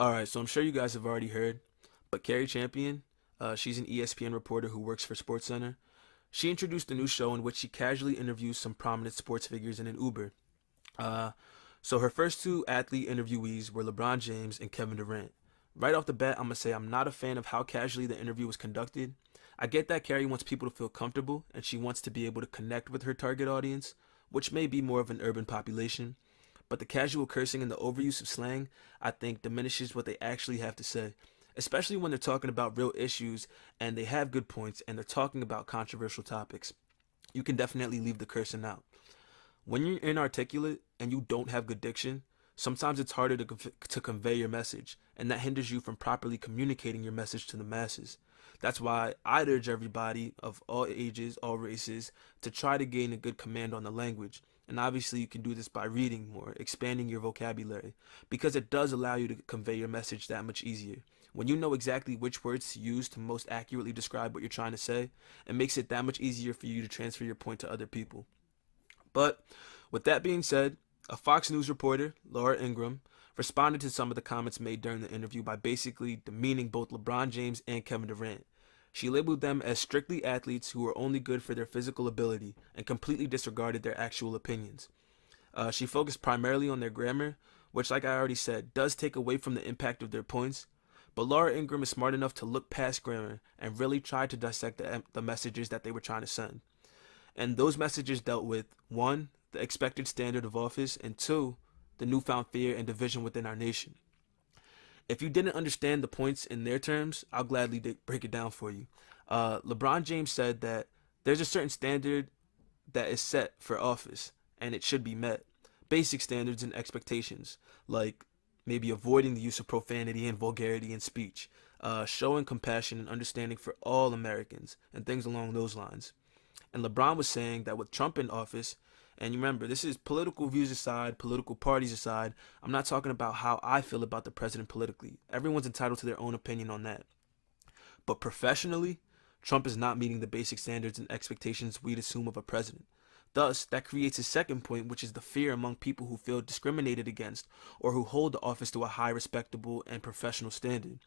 All right, so I'm sure you guys have already heard, but Carrie Champion, she's an ESPN reporter who works for SportsCenter. She introduced a new show in which she casually interviews some prominent sports figures in an Uber. Uh, so her first two athlete interviewees were LeBron James and Kevin Durant. Right off the bat, I'm gonna say I'm not a fan of how casually the interview was conducted. I get that Carrie wants people to feel comfortable and she wants to be able to connect with her target audience, which may be more of an urban population. But the casual cursing and the overuse of slang, I think, diminishes what they actually have to say, especially when they're talking about real issues and they have good points and they're talking about controversial topics. You can definitely leave the cursing out. When you're inarticulate and you don't have good diction, sometimes it's harder to convey your message, and that hinders you from properly communicating your message to the masses. That's why I'd urge everybody of all ages, all races, to try to gain a good command on the language. And obviously, you can do this by reading more, expanding your vocabulary, because it does allow you to convey your message that much easier. When you know exactly which words to use to most accurately describe what you're trying to say, it makes it that much easier for you to transfer your point to other people. But with that being said, a Fox News reporter, Laura Ingraham, responded to some of the comments made during the interview by basically demeaning both LeBron James and Kevin Durant. She labeled them as strictly athletes who were only good for their physical ability and completely disregarded their actual opinions. She focused primarily on their grammar, which, like I already said, does take away from the impact of their points. But Laura Ingraham is smart enough to look past grammar and really try to dissect the messages that they were trying to send. And those messages dealt with, one, the expected standard of office, and two, the newfound fear and division within our nation. If you didn't understand the points in their terms, I'll gladly break it down for you. LeBron James said that there's a certain standard that is set for office, and it should be met. Basic standards and expectations, like maybe avoiding the use of profanity and vulgarity in speech, showing compassion and understanding for all Americans, and things along those lines. And LeBron was saying that with Trump in office, and you remember, this is political views aside, political parties aside. I'm not talking about how I feel about the president politically. Everyone's entitled to their own opinion on that. But professionally, Trump is not meeting the basic standards and expectations we'd assume of a president. Thus, that creates a second point, which is the fear among people who feel discriminated against or who hold the office to a high, respectable, and professional standard.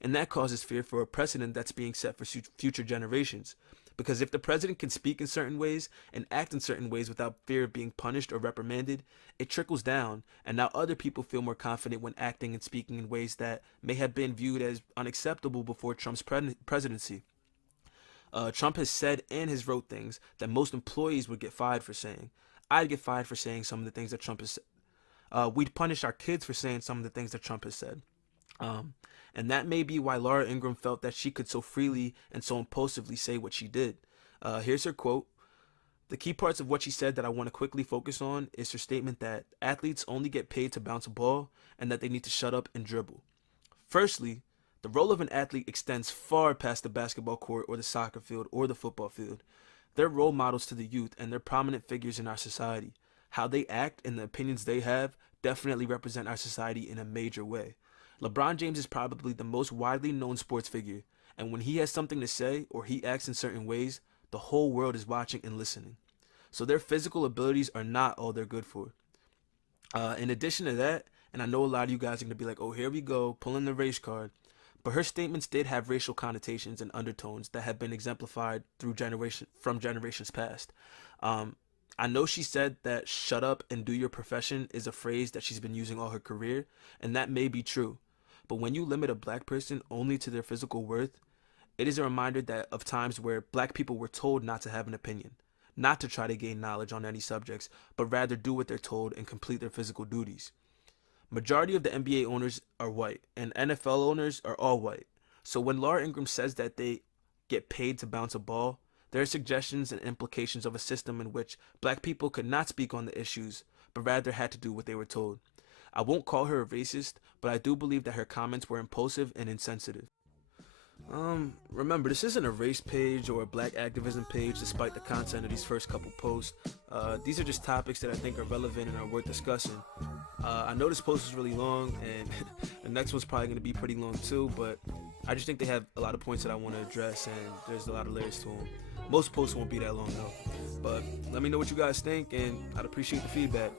And that causes fear for a precedent that's being set for future generations. Because if the president can speak in certain ways and act in certain ways without fear of being punished or reprimanded, it trickles down, and now other people feel more confident when acting and speaking in ways that may have been viewed as unacceptable before Trump's presidency. Trump has said and has wrote things that most employees would get fired for saying. I'd get fired for saying some of the things that Trump has said. We'd punish our kids for saying some of the things that Trump has said. And that may be why Laura Ingraham felt that she could so freely and so impulsively say what she did. Here's her quote. The key parts of what she said that I want to quickly focus on is her statement that athletes only get paid to bounce a ball and that they need to shut up and dribble. Firstly, the role of an athlete extends far past the basketball court or the soccer field or the football field. They're role models to the youth and they're prominent figures in our society. How they act and the opinions they have definitely represent our society in a major way. LeBron James is probably the most widely known sports figure, and when he has something to say or he acts in certain ways, the whole world is watching and listening. So their physical abilities are not all they're good for. In addition to that, and I know a lot of you guys are going to be like, oh, here we go, pulling the race card, but her statements did have racial connotations and undertones that have been exemplified from generations past. I know she said that shut up and do your profession is a phrase that she's been using all her career, and that may be true. But when you limit a black person only to their physical worth, it is a reminder that of times where black people were told not to have an opinion, not to try to gain knowledge on any subjects, but rather do what they're told and complete their physical duties. Majority of the NBA owners are white, and NFL owners are all white. So when Laura Ingraham says that they get paid to bounce a ball, there are suggestions and implications of a system in which black people could not speak on the issues, but rather had to do what they were told. I won't call her a racist, but I do believe that her comments were impulsive and insensitive. Remember, this isn't a race page or a black activism page despite the content of these first couple posts. These are just topics that I think are relevant and are worth discussing. I know this post is really long and the next one's probably going to be pretty long too, but I just think they have a lot of points that I want to address and there's a lot of layers to them. Most posts won't be that long though. But let me know what you guys think and I'd appreciate the feedback.